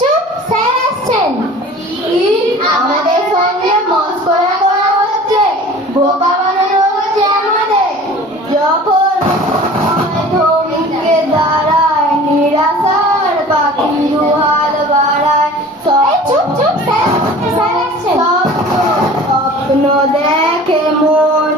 চুপ, স্যার আসছেন। কি আমাদের সঙ্গে মস্করা করা হচ্ছে, বোকা বানানো হচ্ছে আমাদের। যখন থমকে দাঁড়ায় নিরাশার পাখি দুহাত বাড়ায়, চুপ চুপ, স্যার স্যার আসছেন। স্বপ্ন দেখে মন।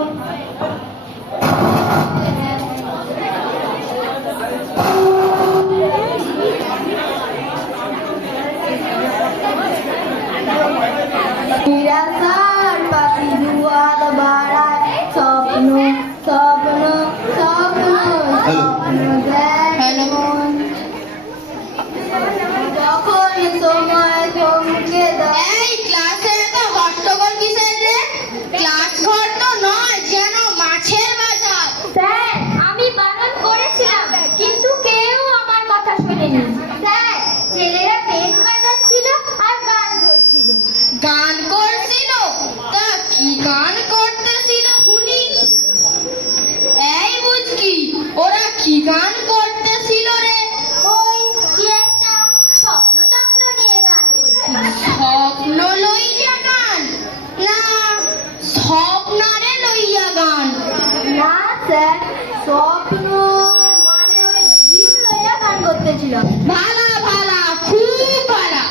নিরাশার পাখি দুহাত বাড়ায়, স্বপ্ন স্বপ্ন স্বপ্ন স্বপ্ন দেখে মন। যখন সময় থমকে দাঁড়ায়। এই ক্লাসে এত হট্টগোল কিসের রে? ক্লাস ঘর তো নয়, যেন মাছের বাজার। স্যার আমি বারণ করেছিলাম, কিন্তু কেউ আমার কথা শোনেনি। স্যার ছেলেরা বেঞ্চ বাজাচ্ছিল আর গান করছিল। গান করছিল? তা কি গান করতেছিল শুনি? এই বুঝকি, ওরা কি গান করতেছিল রে? ওই কি একটা স্বপ্ন টপ্ন নিয়ে গান করছিল। স্বপ্ন লইয়া গান? না, স্বপ্নারে লইয়া গান। না স্যার, স্বপ্ন মানে ওই ড্রিম লইয়া গান করতেছিল। ভালা ভালা, খুব ভালা।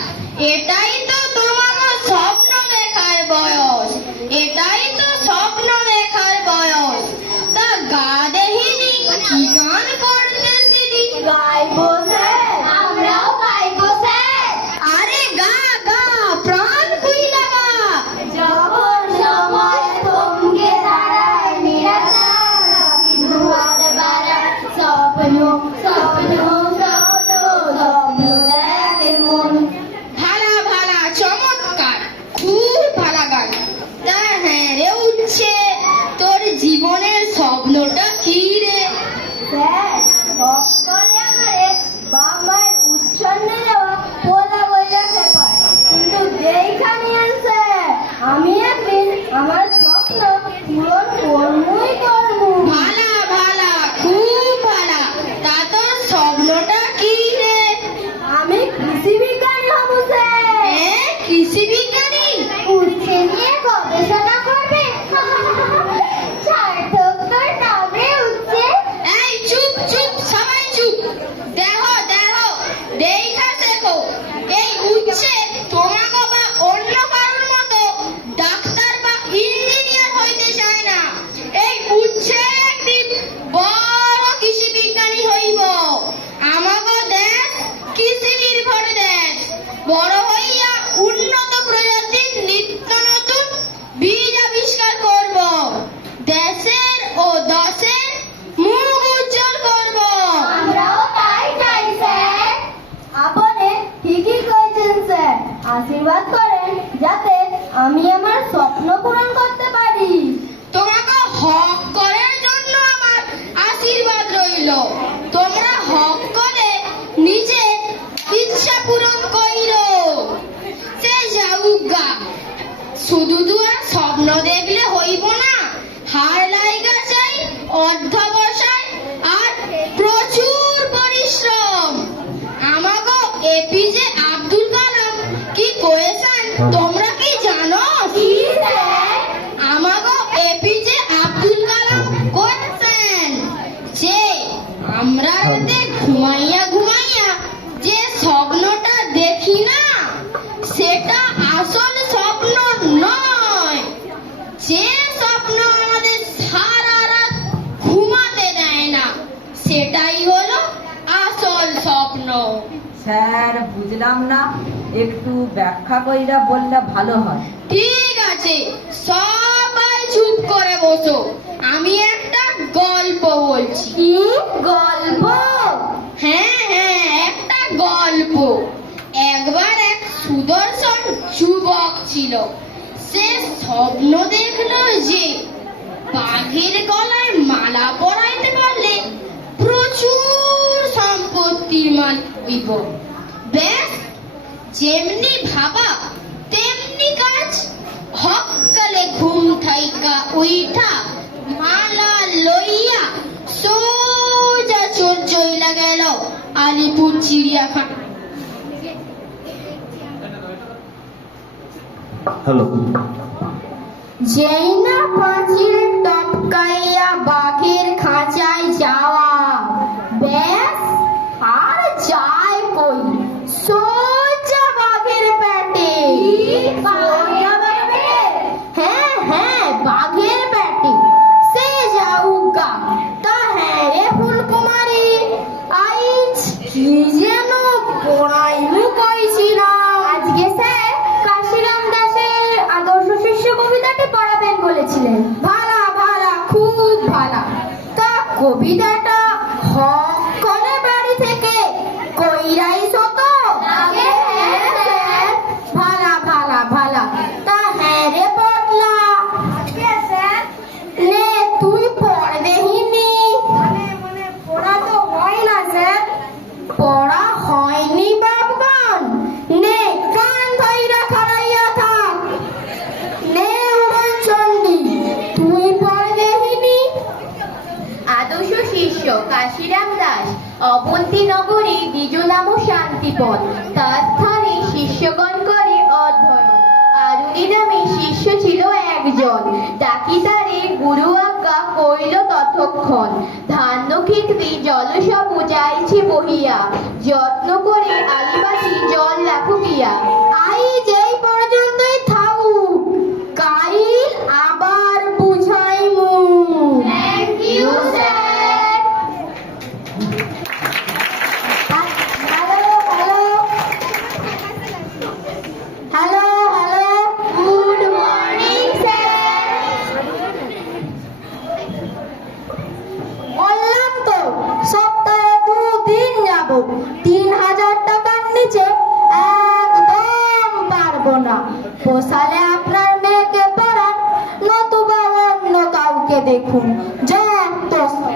এটাই তো তোমার স্বপ্ন দেখার বয়স, এটাই তো স্বপ্ন দেখার বয়স। তা গা দেখিনি, কি গান করতেছিলি? গাইবো স্যার, আমরাও গাইবো স্যার। আরে গা গা, প্রাণ খুইলা গা। যখন সময় থমকে দাঁড়ায় নিরাশার পাখি দুহাত বাড়ায়, স্বপ্ন স্বপ্ন স্বপ্ন স্বপ্ন দেখে মন। ভালা ভালা, চমৎকার, খুব ভালা গান। তা হ্যাঁ রে উঠছে, তোর জীবনের স্বপ্নটা কি রে? স্যার, শখ করে আমারে বাপ মায়ের উচ্ছন্নে যাওয়া পোলা বইলা খেপায়, কিন্তু যেইখানে আছে আমি একদিন আমার স্বপ্ন পূরণ করবই করব। ভালা ভালা, খুব ভালা। তা তোর স্বপ্নটা কি রে? আমি কৃষি বিজ্ঞানী হব স্যার। কৃষি বিজ্ঞানী? উচ্ছে নিয়ে গবেষণা করবে। সার্থকর নামে উচ্ছে। এই চুপ চুপ, সবাই চুপ। দেখো দেখো, দেখা দেখো, এই উচ্ছে তোমাকে বা অন্য কারোর মতো ডাক্তার বা ইঞ্জিনিয়ার হইতে চায় না। এই উচ্ছে একদিন বড় কৃষি বিজ্ঞানী হইব। আমাকে দেশ কৃষি নির্ভর দেশ। বড় হইয়া উন্নত প্রজাতির নিত্য নতুন বীজ আবিষ্কার করব। দেশের ও দশের মুখ উজ্জ্বল করব। আমরাও তাই চাই স্যার। আপনি ঠিকই কইছেন স্যার। আশীর্বাদ করেন যাতে আমি আমার স্বপ্ন পূরণ করতে পারি। তোমাকে হক করার জন্য আমার আশীর্বাদ রইল। তোমরা হক করে নিজে ইচ্ছা পূরণ কইরো। সে যাউগা, শুধু আর স্বপ্ন দেখলে হইব না, হার লাইগা চাই, অধ্যবসায় আর প্রচুর পরিশ্রম। আমাকে এপিজে আব্দুল কালাম কি কয়েছেন তোমরা কি জানো? আমাকে এপিজে আব্দুল কালাম কয়েছেন যে আমরা রাতে ঘুমাইয়া ঘুমাইয়া যে স্বপ্নটা দেখি না, সেটা আসল স্বপ্ন নয়। যে স্বপ্ন আমাদের সারা রাত ঘুমাতে দেয় না, সেটাই হলো আসল স্বপ্ন। স্যার বুঝলাম না, একটু ব্যাখ্যা কইরা বললে ভালো হয়। ঠিক আছে, সবাই চুপ করে বসো, আমি একটা গল্প বলছি। কি গল্প? হ্যাঁ হ্যাঁ, একটা গল্প। একবার এক সুদর্শন যুবক ছিল। সে স্বপ্ন দেখলো যে বাঘের গলায় মালা পরাইতে পারলে প্রচুর সম্পত্তির মালিক হইব। ব্যাস, যেমনি ভাবা তেমনি কাজ। হকালে ঘুম থাইকা উইঠা মালা লইয়া সোজা চইলা গেল আলিপুর চিড়িয়াখানা। হ্যালো। যেই না পাঁচিল টপকাইয়া বাঘের খাঁচায় যাওয়া, ব্যাস আর যায় কই, সোজা বাঘের পেটে। হ্যাঁ হ্যাঁ, বাঘের পেটে। সে যাউগা। তা হ্যাঁ রে ফুলকুমারী, আইজ কি যেন পড়াইমু কইছিলাম। আজকে স্যার কাশিরাম দাসের আদর্শ শিষ্য কবিতাটি পড়াবেন বলেছিলেন। ভালা ভালা, খুব ভালা। তা কবিতাটা হকনে বাড়ি থেকে কইরাইছো তো? ভালা ভালা ভালা। তা হ্যাঁ রে বদলা, নে তুই পড় দেহিনি। পড়া তো হয় না স্যার। পড়া হয়নি বাবগান? নে কান ধইরা খাড়াইয়া থাক। নে উড়নচণ্ডী, তুই পড় দেহিনি। আদর্শ শিষ্য কাশিরাম দাস, অবন্তী নগরী দ্বিজনাম শান্তিপদ, তার স্থানে শিষ্যগণ করে অধ্যয়ন। আরুণী নামে শিষ্য ছিল একজন, ডাকি তারে গুরু আজ্ঞা কইল ততক্ষণ। ধান্য ক্ষেত্রে জলসব যাইছে বহিয়া, যত্ন করে আলিবাতি জল রাখু গিয়া। আইজ এই পর্যন্তই থাকুক, কাইল আবার বুঝাইমু। Thank you sir. Hello hello hello hello, good morning sir. বললাম তো সপ্তাহে 2 দিন যাব। 3000 টাকার নিচে একদম পারবো না। পোষালে আপনার মেয়েকে পড়ান, নতুবা অন্য কাউকে দেখুন। যত সব।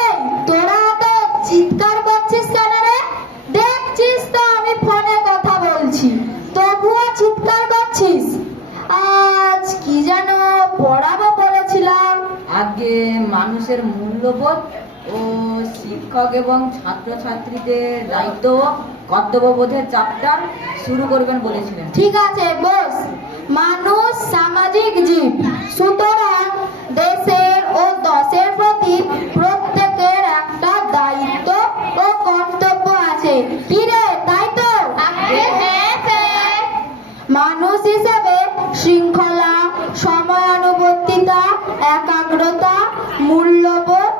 এই তোরা তো চিৎকার করছিস কেন রে? দেখছিস তো আমি ফোনে কথা বলছি, তবুও চিৎকার করছিস। আজ কি যেন পড়াবো বলেছিলাম। আজকে মানুষের মূল্যবোধ ও শিক্ষক এবং ছাত্রছাত্রীদের দায়িত্ব ও কর্তব্যবোধের চ্যাপ্টার শুরু করবেন বলেছিলেন। ঠিক আছে বস। মানুষ সামাজিক জীব, সুতরাং দেশের ও দশের প্রতি প্রত্যেকের একটা দায়িত্ব ও কর্তব্য আছে। কি রে, তাই তো? হ্যাঁ স্যার। মানুষ হিসেবে শৃঙ্খলা, সময়ানুবর্তিতা, একাগ্রতা, মূল্যবোধ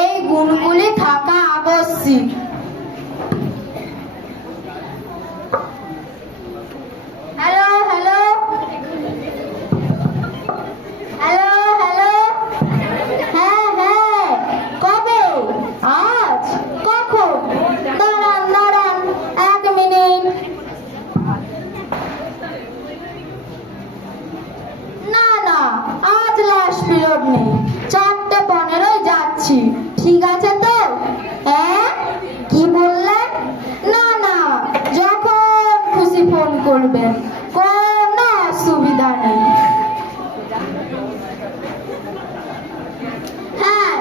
এই গুণগুলি থাকা আবশ্যিক। হ্যালো হ্যালো হ্যালো হ্যালো, হ্যাঁ হ্যাঁ, কবে? আজ? কখন? দাঁড়ান দাঁড়ান 1 মিনিট। না না, আজ লাস্ট পিরিয়ড নেই, 4:15 যাচ্ছি। ঠিক আছে তো? হ্যাঁ, কি বললেন? না না, যখন খুশি ফোন করবেন, কোনো অসুবিধা নেই। হ্যাঁ,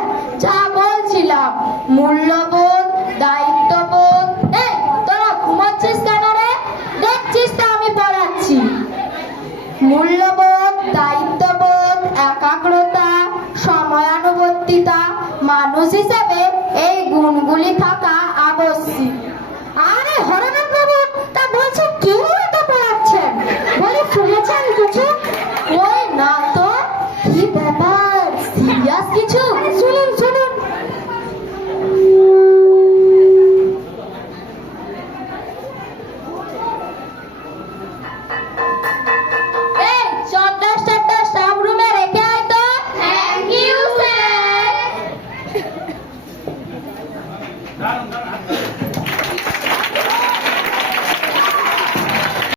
যা বলছিলাম, মূল্যবোধ, দায়িত্ববোধ। এই তোরা ঘুমাচ্ছিস কেন রে? দেখছিস তো আমি পড়াচ্ছি। মূল্যবোধ, দায়িত্ববোধ, একাগ্রতা, সময়ানুবর্তিতা, মানুষ হিসেবে এই গুণগুলি থাকা আবশ্যিক।